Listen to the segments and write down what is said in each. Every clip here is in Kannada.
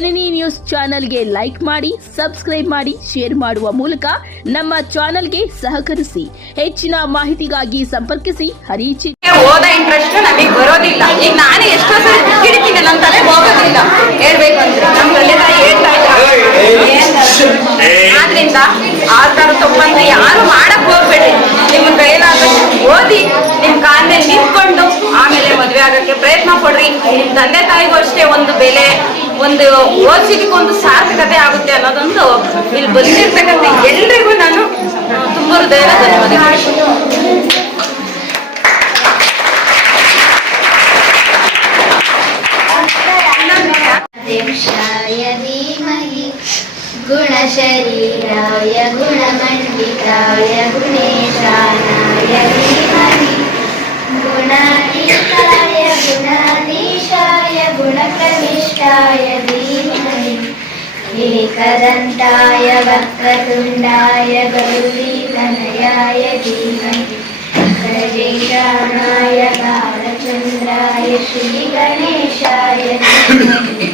ಜನನಿ ನ್ಯೂಸ್ ಚಾನೆಲ್ಗೆ ಲೈಕ್ ಮಾಡಿ ಸಬ್ಸ್ಕ್ರೈಬ್ ಮಾಡಿ ಶೇರ್ ಮಾಡುವ ಮೂಲಕ ನಮ್ಮ ಚಾನೆಲ್ಗೆ ಸಹಕರಿಸಿ ಹೆಚ್ಚಿನ ಮಾಹಿತಿಗಾಗಿ ಸಂಪರ್ಕಿಸಿ ಹರಿಚಿ ಓದ ಇಂಟ್ರೆಸ್ಟ್ ನಮಗೆ ಬರೋದಿಲ್ಲ. ಈಗ ನಾನು ಎಷ್ಟೋ ಸಲ ಕಿಡಿತೀನಿ ನನ್ನ ತಲೆ ಹೋಗೋದಿಲ್ಲ. ಹೇಳ್ಬೇಕು ಅಂದ್ರೆ ನಮ್ಮ ತಂದೆ ತಾಯಿ ಹೇಳ್ತಾ ಇದ್ದಾರೆ ಆದ್ರಿಂದ ಆ ತರ ತಪ್ಪಂದ್ರೆ ಯಾರು ಮಾಡಕ್ ಹೋಗ್ಬೇಡಿ. ನಿಮ್ಮ ಕೈಲಾದಷ್ಟು ಓದಿ. ನಿಮ್ ಕಾಲ ಮೇಲೆ ನಿಂತ್ಕೊಂಡು ಆಮೇಲೆ ಮದ್ವೆ ಆಗಕ್ಕೆ ಪ್ರಯತ್ನ ಪಡ್ರಿ ನಿಮ್ ತಂದೆ ತಾಯಿಗೂ ಅಷ್ಟೇ ಒಂದು ಬೆಲೆ ಒಂದು ಓದಿಸಿದಕ್ಕೆ ಒಂದು ಸಾರ್ಥಕತೆ ಆಗುತ್ತೆ ಅನ್ನೋದೊಂದು ಇಲ್ಲಿ ಬಂದಿರ್ತಕ್ಕಂಥ ಎಲ್ರಿಗೂ ನಾನು ಆ, ತುಂಬ ಹೃದಯದ ಧನ್ಯವಾದಗಳು देक्षाय धीमहि गुणशरीराय गुणमण्डिताय गुणेशानाय धीमहि गुणातीताय गुणाधीशाय गुणप्रविष्टाय धीमहि एकदन्ताय वक्रतुण्डाय गौरीतनयाय धीमहि गजेशानाय बालचन्द्राय श्रीगणेशाय धीमहि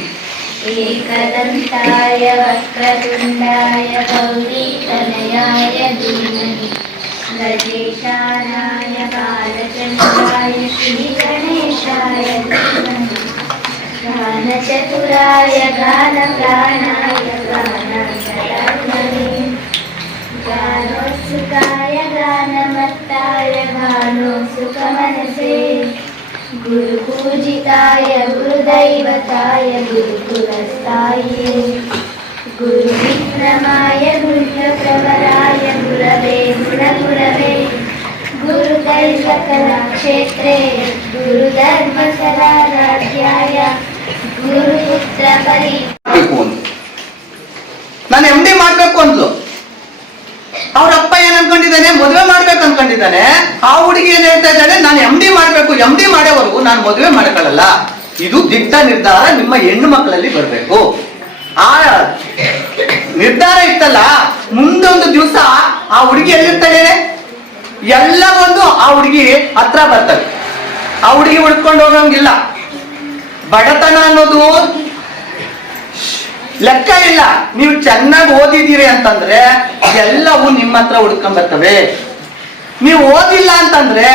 एकदन्ताय वक्रतुण्डाय गौरीतनयाय धीमहि गजेशानाय चतुराय गानप्राणाय गानान्तरात्मने गानोत्सुकाय गानमत्ताय गानोत्सुकमनसे गुरुपूजिताय गुरुदैवताय गुरुकुलस्ताये गुरुविक्रमाय गुह्यप्रवराय गुरवे गुणगुरवे गुरुदैवकलाक्षेत्रे गुरुधर्मसदाराध्याय गुरु ನಾನು ಎಂ ಡಿ ಮಾಡ್ಬೇಕು ಅಂದ್ಲು. ಅವ್ರ ಅಪ್ಪ ಏನ್ ಅನ್ಕೊಂಡಿದ್ದಾನೆ? ಮದುವೆ ಮಾಡ್ಬೇಕು ಅನ್ಕೊಂಡಿದ್ದಾನೆ. ಆ ಹುಡುಗಿ ಏನ್ ಹೇಳ್ತಾ ಇದ್ದಾನೆ ನಾನು ಎಂ ಡಿ ಮಾಡ್ಬೇಕು ಎಂ ಡಿ ಮಾಡೋವರೆಗೂ ನಾನು ಮದುವೆ ಮಾಡ್ಕೊಳ್ಳಲ್ಲ. ಇದು ದಿಟ್ಟ ನಿರ್ಧಾರ ನಿಮ್ಮ ಹೆಣ್ಣು ಮಕ್ಕಳಲ್ಲಿ ಬರಬೇಕು. ಆ ನಿರ್ಧಾರ ಇತ್ತಲ್ಲ, ಮುಂದೊಂದು ದಿವಸ ಆ ಹುಡುಗಿ ಎಲ್ಲಿರ್ತಾಳೆ? ಎಲ್ಲ ಒಂದು ಆ ಹುಡುಗಿ ಹತ್ರ ಬರ್ತದೆ ಆ ಹುಡುಗಿ ಹುಡ್ಕೊಂಡು ಹೋಗಂಗಿಲ್ಲ. ಬಡತನ ಅನ್ನೋದು ಲೆಕ್ಕ ಇಲ್ಲ. ನೀವು ಚೆನ್ನಾಗಿ ಓದಿದ್ದೀರಿ ಅಂತಂದ್ರೆ ಎಲ್ಲವೂ ನಿಮ್ಮ ಹತ್ರ ಹುಡ್ಕೊಂಡ್ ಬರ್ತವೆ. ನೀವು ಓದಿಲ್ಲ ಅಂತಂದ್ರೆ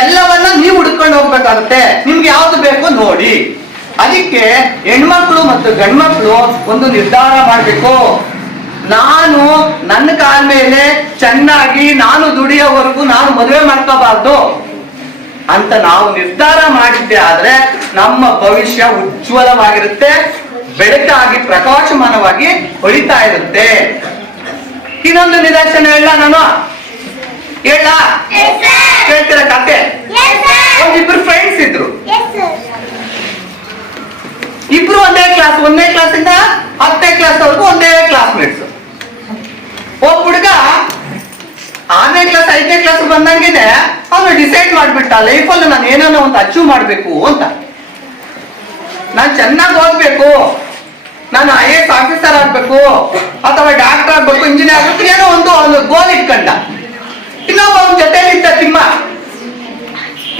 ಎಲ್ಲವನ್ನ ನೀವು ಹುಡ್ಕೊಂಡು ಹೋಗ್ಬೇಕಾಗುತ್ತೆ. ನಿಮ್ಗೆ ಯಾವ್ದು ಬೇಕು ನೋಡಿ. ಅದಕ್ಕೆ ಹೆಣ್ಮಕ್ಳು ಮತ್ತು ಗಂಡ್ಮಕ್ಳು ಒಂದು ನಿರ್ಧಾರ ಮಾಡ್ಬೇಕು. ನಾನು ನನ್ನ ಕಾಲ ಮೇಲೆ ಚೆನ್ನಾಗಿ, ನಾನು ದುಡಿಯೋವರೆಗೂ ನಾನು ಮದುವೆ ಮಾಡ್ಕೋಬಾರ್ದು. ಅಂತ ನಾವು ನಿರ್ಧಾರ ಮಾಡಿದ್ದೆ ಆದ್ರೆ ನಮ್ಮ ಭವಿಷ್ಯ ಉಜ್ವಲವಾಗಿರುತ್ತೆ ಬೆಳಕಾಗಿ ಪ್ರಕಾಶಮಾನವಾಗಿ ಹೊಳಿತಾ ಇರುತ್ತೆ. ಇನ್ನೊಂದು ನಿದರ್ಶನ ಹೇಳ ನಾನು. ಹೇಳ. ಕೇಳ್ತೀರ ಕತೆ? ಒಂದಿಬ್ರು ಫ್ರೆಂಡ್ಸ್ ಇದ್ರು. ಇಬ್ರು ಒಂದೇ ಕ್ಲಾಸ್ ಒಂದನೇ ಕ್ಲಾಸ್ ಇಂದ ಹತ್ತನೇ ಕ್ಲಾಸ್ ವರೆಗೂ ಒಂದೇ ಕ್ಲಾಸ್ಮೇಟ್ಸ್ ಒಬ್ಬ ಹುಡುಗ ಆರನೇ ಕ್ಲಾಸ್ ಐದನೇ ಕ್ಲಾಸ್ ಬಂದಂಗೆನೆ ಅವನು ಡಿಸೈಡ್ ಮಾಡ್ಬಿಟ್ಟ ಲೈಫಲ್ಲಿ ನಾನು ಏನೋ ಒಂದು ಅಚೀವ್ ಮಾಡ್ಬೇಕು ಅಂತ. ನಾನು ಚೆನ್ನಾಗಿ ಓದ್ಬೇಕು, ನಾನು ಐ ಎಸ್ ಆಫೀಸರ್ ಆಗ್ಬೇಕು, ಅಥವಾ ಡಾಕ್ಟರ್ ಆಗ್ಬೇಕು ಇಂಜಿನಿಯರ್ ಆಗ್ಬೇಕು, ಏನೋ ಒಂದು ಒಂದು ಗೋಲ್ ಇಟ್ಕಂಡ. ಇನ್ನೊಬ್ಬ ಅವನ ಜೊತೆಲಿ ಇದ್ದ ತಿಮ್ಮ,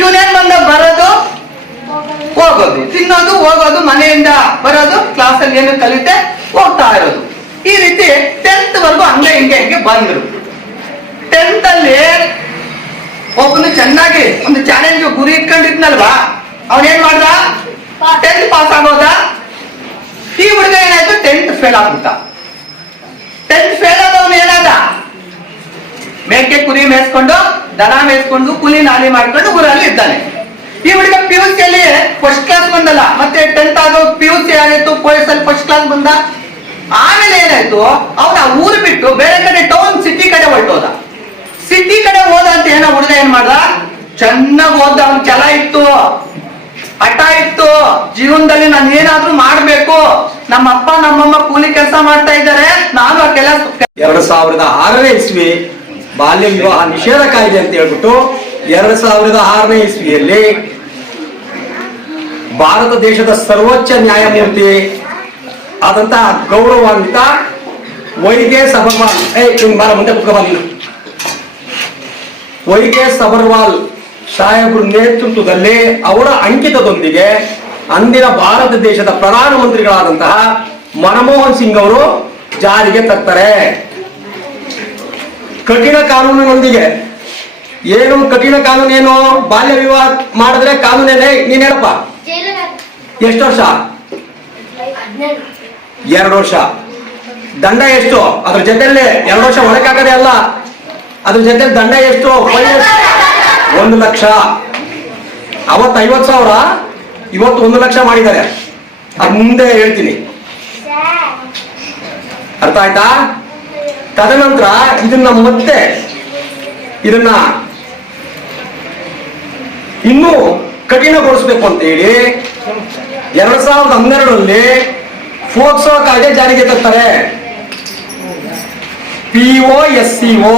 ಇವನೇನ್ ಬಂದ ಬರೋದು? ಹೋಗೋದು. ತಿನ್ನೋದು, ಹೋಗೋದು, ಮನೆಯಿಂದ ಬರೋದು ಕ್ಲಾಸಲ್ಲಿ ಏನು ಕಲಿತೆ, ಹೋಗ್ತಾ ಇರೋದು. ಈ ರೀತಿ ಟೆಂತ್ ವರ್ಗು ಹಂಗೆ ಹಿಂಗೆ ಹಿಂಗೆ ಬಂದ್ರು. ಟೆಂತ್ ಅಲ್ಲಿ ಒಬ್ಬನು ಚೆನ್ನಾಗಿ ಒಂದು ಚಾಲೆಂಜ್ ಗುರಿ ಇಟ್ಕೊಂಡಿದ್ನಲ್ವಾ? ಅವನೇನ್ ಮಾಡ್ದ? ಟೆಂತ್ ಪಾಸ್ ಆಗೋದ? ಈ ಹುಡುಗ ಏನಾಯ್ತು? ಟೆಂತ್ ಫೇಲ್ ಆಗ್ಬಿಟ್ಟ ಟೆಂತ್ ಫೇಲ್ ಆದವನು ಏನಾದ? ಮೇಕೆ ಕುರಿ ಮೇಯಿಸ್ಕೊಂಡು, ದನ ಮೇಯಿಸ್ಕೊಂಡು ಕುಲಿ ನಾಲಿ ಮಾಡ್ಕೊಂಡು ಊರಲ್ಲಿ ಇದ್ದಾನೆ. ಈ ಹುಡುಗ ಪಿ ಯು ಸಿಯಲ್ಲಿ ಫಸ್ಟ್ ಕ್ಲಾಸ್ ಬಂದಲ್ಲ. ಮತ್ತೆ ಟೆಂತ್ ಆಗೋ ಪಿ ಯು ಸಿ ಆಗಿತ್ತು ಪೊಲೀಸ್ ಅಲ್ಲಿ ಫಸ್ಟ್ ಕ್ಲಾಸ್ ಬಂದ. ಆಮೇಲೆ ಏನಾಯ್ತು? ಅವನ ಊರು ಬಿಟ್ಟು ಬೇರೆ ಕಡೆ ಟೌನ್ ಸಿಟಿ ಕಡೆ ಹೊರಟೋದ. ಸಿಟಿ ಕಡೆ ಹೋದ ಅಂತ ಏನೋ ಹುಡುಗ ಏನ್ ಮಾಡ್ದ? ಚೆನ್ನಾಗಿ ಓದ್ದ ಅವನ್ ಛಲ ಇತ್ತು. ಹಠ ಇತ್ತು. ಜೀವನದಲ್ಲಿ ನಾನು ಏನಾದ್ರೂ ಮಾಡ್ಬೇಕು. ನಮ್ಮ ಅಪ್ಪ, ನಮ್ಮಮ್ಮ ಕೂಲಿ ಕೆಲಸ ಮಾಡ್ತಾ ಇದ್ದಾರೆ. ನಾನು ಆ ಕೆಲಸ ಎರಡ್ ಸಾವಿರದ ಆರನೇ ಇಸ್ವಿ ಬಾಲ್ಯ ವಿವಾಹ ನಿಷೇಧ ಕಾಯ್ದೆ ಅಂತ ಹೇಳ್ಬಿಟ್ಟು ಎರಡ್ ಸಾವಿರದ ಆರನೇ ಇಸ್ವಿಯಲ್ಲಿ ಭಾರತ ದೇಶದ ಸರ್ವೋಚ್ಚ ನ್ಯಾಯಮೂರ್ತಿ ಆದಂತಹ ಗೌರವಾನ್ವಿತ ವೈದ್ಯ ಸಭಾ ಏ ಬಾರ ಮುಂದೆ ಕುತ್ಕೊ ಬಾ ಕೆ ಸಬರ್ವಾಲ್ ಸಾಹೇಬ್ರ ನೇತೃತ್ವದಲ್ಲಿ ಅವರ ಅಂಕಿತದೊಂದಿಗೆ ಅಂದಿನ ಭಾರತ ದೇಶದ ಪ್ರಧಾನಮಂತ್ರಿಗಳಾದಂತಹ ಮನಮೋಹನ್ ಸಿಂಗ್ ಅವರು ಜಾರಿಗೆ ತರ್ತಾರೆ. ಕಠಿಣ ಕಾನೂನಿನೊಂದಿಗೆ. ಏನು ಕಠಿಣ ಕಾನೂನು ಏನು ಬಾಲ್ಯ ವಿವಾಹ ಮಾಡಿದ್ರೆ ಕಾನೂನೇನೆ ನೀನ್ ಹೇಳಪ್ಪ. ಎಷ್ಟು ವರ್ಷ? ಎರಡು ವರ್ಷ. ದಂಡ ಎಷ್ಟು? ಅದ್ರ ಜೊತೆಯಲ್ಲಿ ಎರಡು ವರ್ಷ ಒಳಕಾಗದೆ ಅಲ್ಲ. ಅದ್ರ ಜೊತೆ ದಂಡ ಎಷ್ಟು? ಒಂದು ಲಕ್ಷ. ಅವತ್ತು ಐವತ್ತು ಸಾವಿರ, ಇವತ್ತು ಒಂದು ಲಕ್ಷ ಮಾಡಿದ್ದಾರೆ. ಅದ್ ಮುಂದೆ ಹೇಳ್ತೀನಿ. ಅರ್ಥ ಆಯ್ತಾ? ತದನಂತರ ಇದನ್ನ ಮತ್ತೆ ಇದನ್ನ ಇನ್ನೂ ಕಠಿಣಗೊಳಿಸ್ಬೇಕು ಅಂತ ಹೇಳಿ ಎರಡ್ ಸಾವಿರದ ಹನ್ನೆರಡರಲ್ಲಿ ಫೋಕ್ಸೋ ಕಾಯ್ದೆ ಜಾರಿಗೆ ತರ್ತಾರೆ. P O S C O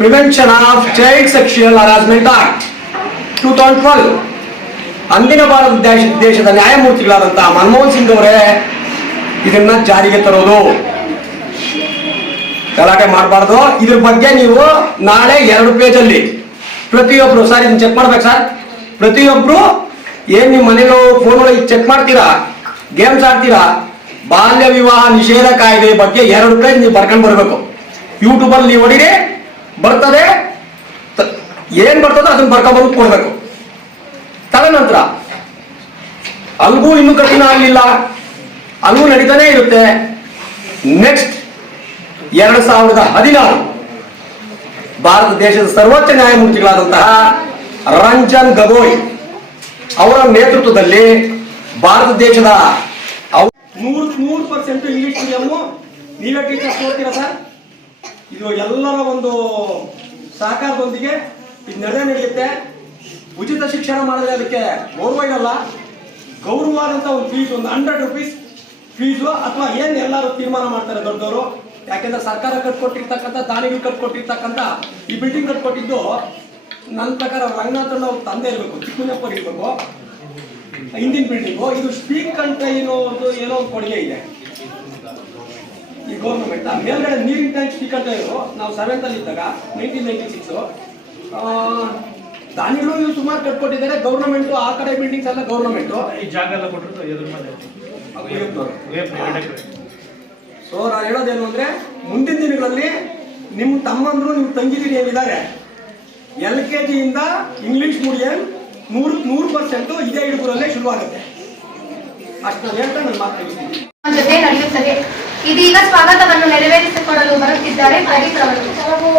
prevention of child sexual harassment act two thousand twelve ಅಂದಿನ ಭಾರತ ದೇಶ, ದೇಶದ ನ್ಯಾಯಮೂರ್ತಿಗಳಾದಂತಹ ಮನಮೋಹನ್ ಸಿಂಗ್ ಅವರೇ ಇದನ್ನ ಜಾರಿಗೆ ತರೋದು. ಗಲಾಟೆ ಮಾಡಬಾರ್ದು. ಇದ್ರ ಬಗ್ಗೆ ನೀವು ನಾಳೆ ಎರಡು ಪೇಜಲ್ಲಿ ಪ್ರತಿಯೊಬ್ರು, ಸರ್, ಇದನ್ನ ಚೆಕ್ ಮಾಡ್ಬೇಕು, ಸರ್. ಪ್ರತಿಯೊಬ್ಬರು ಏನು ನಿಮ್ಮ ಮನೇಲಿ ಫೋನ್ ಒಳಗೆ ಚೆಕ್ ಮಾಡ್ತೀರಾ? ಗೇಮ್ಸ್ ಆಡ್ತೀರಾ? ಬಾಲ್ಯ ವಿವಾಹ ನಿಷೇಧ ಕಾಯ್ದೆ ಬಗ್ಗೆ ಎರಡು ಪೇಜ್ ನೀವು ಬರ್ಕೊಂಡು ಬರಬೇಕು. ಯೂಟ್ಯೂಬ್ ಅಲ್ಲಿ ನೀವು ಹೊಡಿರಿ ಬರ್ತದೆ? ಏನ್ ಬರ್ತದೋ ಅದನ್ನ ಬರ್ಕೊಂಡು ಬಂದು ಕೊಡ್ಬೇಕು. ತದನಂತರ ಅಲ್ಗೂ ಇನ್ನೂ ಕಠಿಣ ಆಗಲಿಲ್ಲ. ಅಲ್ಗೂ ನಡೀತಾನೆ ಇರುತ್ತೆ. ನೆಕ್ಸ್ಟ್ ಎರಡು ಸಾವಿರದ ಹದಿನಾರು. ಭಾರತ ದೇಶದ ಸರ್ವೋಚ್ಚ ನ್ಯಾಯಮೂರ್ತಿಗಳಾದಂತಹ ರಂಜನ್ ಗಗೋಯ್ ಅವರ ನೇತೃತ್ವದಲ್ಲಿ ಭಾರತ ದೇಶದ ನೂರು ನೂರು ಪರ್ಸೆಂಟ್ ಇಂಗ್ಲಿಷ್ ಮೀಡಿಯಮ್ಮು ನೀವೇ ಟೀಚರ್ಸ್ ನೋಡ್ತೀರಾ ಸರ್? ಇದು ಎಲ್ಲರ ಒಂದು ಸಹಕಾರದೊಂದಿಗೆ ಇದು ನಡೆದೇ ನಡೆಯುತ್ತೆ. ಉಚಿತ ಶಿಕ್ಷಣ ಮಾಡಿದ್ರೆ ಅದಕ್ಕೆ ಗೌರವ ಇರಲ್ಲ ಗೌರವವಾದಂತ ಒಂದು ಫೀಸ್ ಒಂದು ಹಂಡ್ರೆಡ್ ರುಪೀಸ್ ಫೀಸು ಅಥವಾ ಏನ್ ಎಲ್ಲರೂ ತೀರ್ಮಾನ ಮಾಡ್ತಾರೆ ದೊಡ್ಡವರು? ಯಾಕೆಂದ್ರೆ ಸರ್ಕಾರ ಕಟ್ಕೊಟ್ಟಿರ್ತಕ್ಕಂಥ, ದಾನಿಗಳು ಕಟ್ಕೊಟ್ಟಿರ್ತಕ್ಕಂಥ, ಈ ಬಿಲ್ಡಿಂಗ್ ಕಟ್ಕೊಟ್ಟಿದ್ದು ನನ್ನ ಪ್ರಕಾರ ರಂಗನಾಥಣ್ಣ ಅವ್ರ ತಂದೆ ಇರಬೇಕು ಚಿಕ್ಕುನಪ್ಪರ್ ಇರಬೇಕು. ಹಿಂದಿನ ಬಿಲ್ಡಿಂಗು ಇದು ಸ್ಪೀಕ್ ಅಂತ ಏನೋ ಒಂದು ಏನೋ ಒಂದು ಕೊಡುಗೆ ಇದೆ. ಈ ಗೌರ್ಮೆಂಟ್ ಮೇಲ್ಗಡೆ ನೀರಿನ ಟ್ಯಾಂಕ್ ಸಿಕ್ಕಂತ ಇದ್ರು ನಾವು ಸೆವೆಂತ್ ಅಲ್ಲಿ ಇದ್ದಾಗ ನೈನ್ಟೀನ್ ನೈನ್ಟಿ ಸಿಕ್ಸ್ ದಾನಿಗಳು ನೀವು ಸುಮಾರು ಕಟ್ಕೊಟ್ಟಿದ್ದಾರೆ ಗೌರ್ಮೆಂಟ್ ಆ ಕಡೆ ಬಿಲ್ಡಿಂಗ್ಸ್ ಎಲ್ಲ ಗೌರ್ಮೆಂಟ್ ಈ ಜಾಗ ಎಲ್ಲ ಕೊಟ್ಟರು ಎದುರು ಸೊ ನಾನು ಹೇಳೋದೇನು ಅಂದ್ರೆ ಮುಂದಿನ ದಿನಗಳಲ್ಲಿ ನಿಮ್ಮ ತಮ್ಮಂದ್ರು ನಿಮ್ಮ ತಂಗಿದಿರು ಏನಿದ್ದಾರೆ ಎಲ್ ಕೆ ಜಿಯಿಂದ ಇಂಗ್ಲಿಷ್ ಮೀಡಿಯಂ ನೂರು ನೂರು ಪರ್ಸೆಂಟ್ ಇದೇ ಹಿಡುಗರಲ್ಲೇ ಶುರುವಾಗುತ್ತೆ. ಅಷ್ಟು ನಾನು ಹೇಳ್ತಾ ನನ್ನ ಮಾತು. ಜೊತೆ ನಡೆಯುತ್ತದೆ. ಇದೀಗ ಸ್ವಾಗತವನ್ನು ನೆರವೇರಿಸಿಕೊಳ್ಳಲು ಬರುತ್ತಿದ್ದಾರೆ ಪ್ರದೀಪ್ ರವರು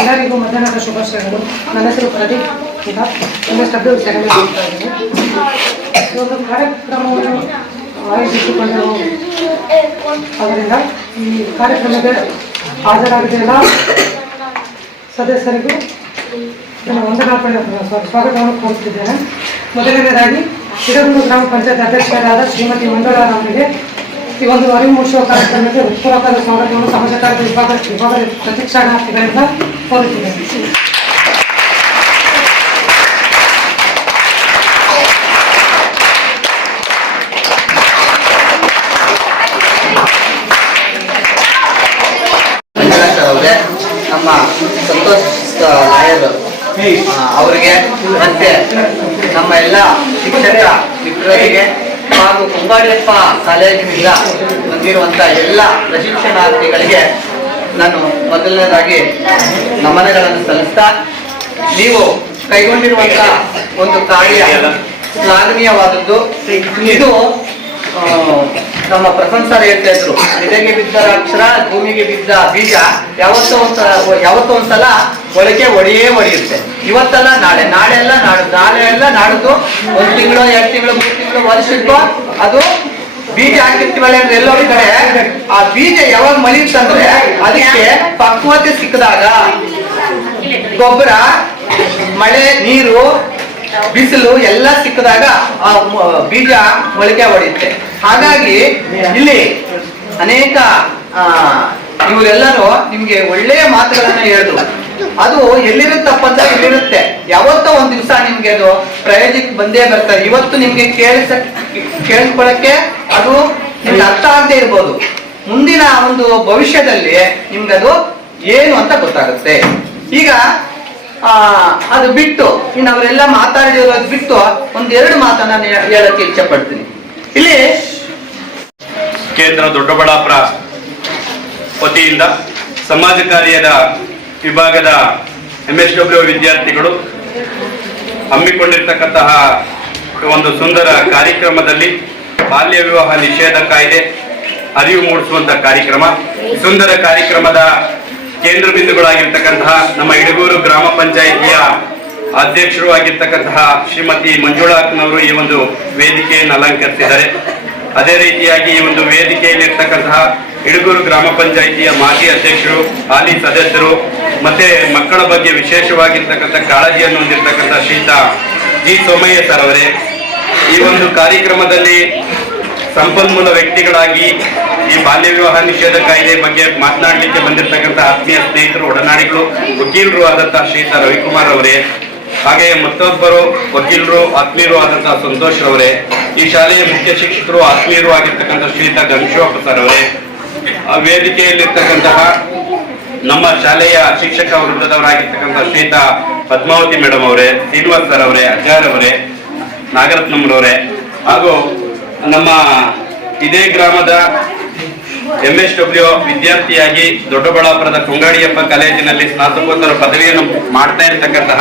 ಎಲ್ಲರಿಗೂ ಮಧ್ಯಾಹ್ನದ ಶುಭಾಶಯಗಳು. ನನ್ನ ಹೆಸರು ಪ್ರದೀಪ್ ಈಗ ಸೆಕೆಂಡ್ ಹೋಗ್ತಾ ಇದ್ದೀನಿ. ಒಂದು ಕಾರ್ಯಕ್ರಮವನ್ನು ಆಯೋಜಿಸಿಕೊಂಡು ಅದರಿಂದ ಈ ಕಾರ್ಯಕ್ರಮಕ್ಕೆ ಹಾಜರಾಗಿದ್ದ ಎಲ್ಲ ಸದಸ್ಯರಿಗೂ ನನ್ನ ಸ್ವಾಗತವನ್ನು ಕೋರುತ್ತಿದ್ದೇನೆ. ಮೊದಲನೇದಾಗಿ ಹಿಡಗುಂಡು ಗ್ರಾಮ ಪಂಚಾಯತ್ ಅಧ್ಯಕ್ಷರಾದ ಶ್ರೀಮತಿ ಮಂಜುಳಾರವರಿಗೆ ಈ ಒಂದು ಅರಿವು ಮೂಡಿಸುವ ಕಾರ್ಯಕ್ರಮಕ್ಕೆ ಹೃತ್ಪೂರ್ವಕವಾದ ಸ್ವಾಗತವನ್ನು ಸಮಾಜ ಕಾರ್ಯ ವಿಭಾಗ ವಿಭಾಗದ ಪ್ರತಿಕ್ಷಾರ್ಥಿಗಳಿಂದ ಕೋರುತ್ತಿದ್ದೇನೆ. ನಮ್ಮ ಸಂತೋಷ್ ಲಾಯರ್ ಅವರಿಗೆ ಮತ್ತೆ ನಮ್ಮ ಎಲ್ಲ ಶಿಕ್ಷಕ ಮಿತ್ರರಿಗೆ ಹಾಗೂ ಕುಂಬಾಡಿಯಪ್ಪ ಕಾಲೇಜಿನಿಂದ ಬಂದಿರುವಂತ ಎಲ್ಲ ಪ್ರಶಿಕ್ಷಣಾರ್ಥಿಗಳಿಗೆ ನಾನು ಮೊದಲನೇದಾಗಿ ನಮನಗಳನ್ನು ಸಲ್ಲಿಸ್ತಾ, ನೀವು ಕೈಗೊಂಡಿರುವಂತ ಒಂದು ಕಾರ್ಯ ಶ್ಲಾಘನೀಯವಾದದ್ದು. ಇದು ನಮ್ಮ ಪ್ರಶಂಸರು ಹೇಳ್ತಾ ಇದ್ರು. ಎದೆಗೆ ಬಿದ್ದ ಅಕ್ಷರ ಭೂಮಿಗೆ ಬಿದ್ದ ಬೀಜ, ಯಾವತ್ತೋ ಒಂದ್ಸಲ ಯಾವತ್ತೋ ಒಂದ್ಸಲ ಒಳಗೆ ಒಡೆಯೇ ಒಡೆಯುತ್ತೆ. ಇವತ್ತಲ್ಲ ನಾಳೆ ನಾಳೆ ಎಲ್ಲ ನಾಳೆ ಎಲ್ಲ ನಾಡ್ದು ಒಂದ್ ತಿಂಗಳು, ಎರಡು ತಿಂಗಳು, ಮೂರು ತಿಂಗಳು ವರ್ಷಕ್ಕೋ ಅದು ಬೀಜ ಹಾಕಿರ್ತೀವಲ್ಲ ಅಂದ್ರೆ ಎಲ್ಲೋ ಕಡೆ, ಆ ಬೀಜ ಯಾವಾಗ ಮಲಿಯುತ್ತಂದ್ರೆ ಅದಕ್ಕೆ ಪಕ್ವತೆ ಸಿಕ್ಕಿದಾಗ ಗೊಬ್ಬರ, ಮಳೆ, ನೀರು ಬಿಸಿಲು ಎಲ್ಲ ಸಿಕ್ಕಿದಾಗ ಆ ಬೀಜ ಮೊಳಕೆ ಹೊಡೆಯುತ್ತೆ ಹಾಗಾಗಿ ಇಲ್ಲಿ ಅನೇಕ ಆ, ಇವರೆಲ್ಲರೂ ನಿಮ್ಗೆ ಒಳ್ಳೆಯ ಮಾತುಗಳನ್ನ ಹೇಳಿದ್ರು ಅದು ಎಲ್ಲಿರುತ್ತಪ್ಪ ಅಂತ ಇಲ್ಲಿರುತ್ತೆ ಯಾವತ್ತೋ ಒಂದ್ ದಿವಸ ನಿಮ್ಗೆ ಅದು ಪ್ರಯೋಜಕ್ ಬಂದೇ ಬರ್ತಾರೆ. ಇವತ್ತು ನಿಮ್ಗೆ ಕೇಳಿಸ ಕೇಳಿಸ್ಕೊಳಕ್ಕೆ ಅದು ನಿಮ್ಗೆ ಅರ್ಥ ಆಗದೆ ಇರ್ಬೋದು. ಮುಂದಿನ ಒಂದು ಭವಿಷ್ಯದಲ್ಲಿ ನಿಮ್ಗದು ಏನು ಅಂತ ಗೊತ್ತಾಗುತ್ತೆ. ಈಗ ಅದು ಬಿಟ್ಟು, ಇನ್ನು ಅವರೆಲ್ಲ ಮಾತಾಡಿರೋದು ಬಿಟ್ಟು ಒಂದೆರಡು ಮಾತನ್ನ ನಾನು ಹೇಳಕ್ಕೆ ಇಚ್ಛೆ ಪಡ್ತೀನಿ ಇಲ್ಲಿ ಕೇಂದ್ರ ದೊಡ್ಡಬಳ್ಳಾಪುರ ವತಿಯಿಂದ ಸಮಾಜ ಕಾರ್ಯದ ವಿಭಾಗದ ಎಂ ಎಸ್ ಡಬ್ಲ್ಯೂ ವಿದ್ಯಾರ್ಥಿಗಳು ಹಮ್ಮಿಕೊಂಡಿರ್ತಕ್ಕಂತಹ ಒಂದು ಸುಂದರ ಕಾರ್ಯಕ್ರಮದಲ್ಲಿ ಬಾಲ್ಯ ವಿವಾಹ ನಿಷೇಧ ಕಾಯ್ದೆ, ಅರಿವು ಮೂಡಿಸುವಂತಹ ಕಾರ್ಯಕ್ರಮ. ಸುಂದರ ಕಾರ್ಯಕ್ರಮದ ಕೇಂದ್ರ ಬಿಂದುಗಳಾಗಿರ್ತಕ್ಕಂತಹ ನಮ್ಮ ಇಡಗೂರು ಗ್ರಾಮ ಪಂಚಾಯಿತಿಯ ಅಧ್ಯಕ್ಷರು ಆಗಿರ್ತಕ್ಕಂತಹ ಶ್ರೀಮತಿ ಮಂಜುಳಾಕ್ನವರು ಈ ಒಂದು ವೇದಿಕೆಯನ್ನು ಅಲಂಕರಿಸಿದ್ದಾರೆ. ಅದೇ ರೀತಿಯಾಗಿ ಈ ಒಂದು ವೇದಿಕೆಯಲ್ಲಿರ್ತಕ್ಕಂತಹ ಇಡಗೂರು ಗ್ರಾಮ ಪಂಚಾಯಿತಿಯ ಮಾಜಿ ಅಧ್ಯಕ್ಷರು, ಹಾಲಿ ಸದಸ್ಯರು, ಮತ್ತೆ ಮಕ್ಕಳ ಬಗ್ಗೆ ವಿಶೇಷವಾಗಿರ್ತಕ್ಕಂಥ ಕಾಳಜಿಯನ್ನು ಹೊಂದಿರತಕ್ಕಂಥ ಶ್ರೀತ ಜಿ ಸೋಮಯ್ಯ ಸರ್ ಅವರೇ, ಈ ಒಂದು ಕಾರ್ಯಕ್ರಮದಲ್ಲಿ ಸಂಪನ್ಮೂಲ ವ್ಯಕ್ತಿಗಳಾಗಿ ಈ ಬಾಲ್ಯ ವಿವಾಹ ನಿಷೇಧ ಕಾಯ್ದೆ ಬಗ್ಗೆ ಮಾತನಾಡಲಿಕ್ಕೆ ಬಂದಿರತಕ್ಕಂಥ ಆತ್ಮೀಯ ಸ್ನೇಹಿತರು, ಒಡನಾಡಿಗಳು, ವಕೀಲರು ಆದಂತಹ ಶ್ರೀತ ರವಿಕುಮಾರ್ ಅವರೇ, ಹಾಗೆಯೇ ಮತ್ತೊಬ್ಬರು ವಕೀಲರು, ಆತ್ಮೀಯರು ಆದಂತಹ ಸಂತೋಷ್ ಅವರೇ, ಈ ಶಾಲೆಯ ಮುಖ್ಯ ಶಿಕ್ಷಕರು, ಆತ್ಮೀಯರು ಆಗಿರ್ತಕ್ಕಂಥ ಶ್ರೀತ ಗಣೇಶಪ್ಪ ಸರ್ ಅವರೇ. ವೇದಿಕೆಯಲ್ಲಿರ್ತಕ್ಕಂತಹ ನಮ್ಮ ಶಾಲೆಯ ಶಿಕ್ಷಕ ವೃಂದದವರಾಗಿರ್ತಕ್ಕಂಥ ಶ್ರೀತ ಪದ್ಮಾವತಿ ಮೇಡಮ್ ಅವರೇ, ಶ್ರೀನಿವಾಸ್ ಸರ್ ಅವರೇ, ಅಜ್ಜಾರ್ ಅವರೇ ನಾಗರತ್ನಮ್ರವರೇ ಹಾಗೂ ನಮ್ಮ ಇದೇ ಗ್ರಾಮದ ಎಂ ಎಸ್ ಡಬ್ಲ್ಯೂ ವಿದ್ಯಾರ್ಥಿಯಾಗಿ ದೊಡ್ಡಬಳ್ಳಾಪುರದ ಕುಂಗಾಡಿಯಪ್ಪ ಕಾಲೇಜಿನಲ್ಲಿ ಸ್ನಾತಕೋತ್ತರ ಪದವಿಯನ್ನು ಮಾಡ್ತಾ ಇರತಕ್ಕಂತಹ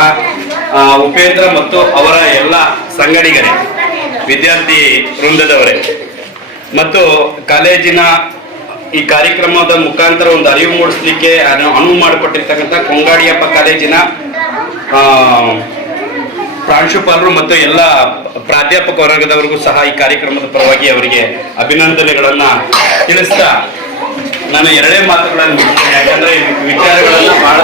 ಉಪೇಂದ್ರ ಮತ್ತು ಅವರ ಎಲ್ಲ ಸಂಗಡಿಗರೇ, ವಿದ್ಯಾರ್ಥಿ ವೃಂದದವರೇ. ಮತ್ತು ಕಾಲೇಜಿನ ಈ ಕಾರ್ಯಕ್ರಮದ ಮುಖಾಂತರ ಒಂದು ಅರಿವು ಮೂಡಿಸ್ಲಿಕ್ಕೆ ಅನು- ಅನುವು ಮಾಡಿಕೊಟ್ಟಿರ್ತಕ್ಕಂಥ ಕೊಂಗಾಡಿಯಪ್ಪ ಕಾಲೇಜಿನ ಪ್ರಾಂಶುಪಾಲರು ಮತ್ತು ಎಲ್ಲ ಪ್ರಾಧ್ಯಾಪಕ ವರ್ಗದವರಿಗೂ ಸಹ ಈ ಕಾರ್ಯಕ್ರಮದ ಪರವಾಗಿ ಅವರಿಗೆ ಅಭಿನಂದನೆಗಳನ್ನ ತಿಳಿಸ್ತಾ ನಾನು ಎರಡೇ ಮಾತುಗಳನ್ನು. ಯಾಕಂದ್ರೆ ವಿಚಾರಗಳನ್ನ ಬಹಳ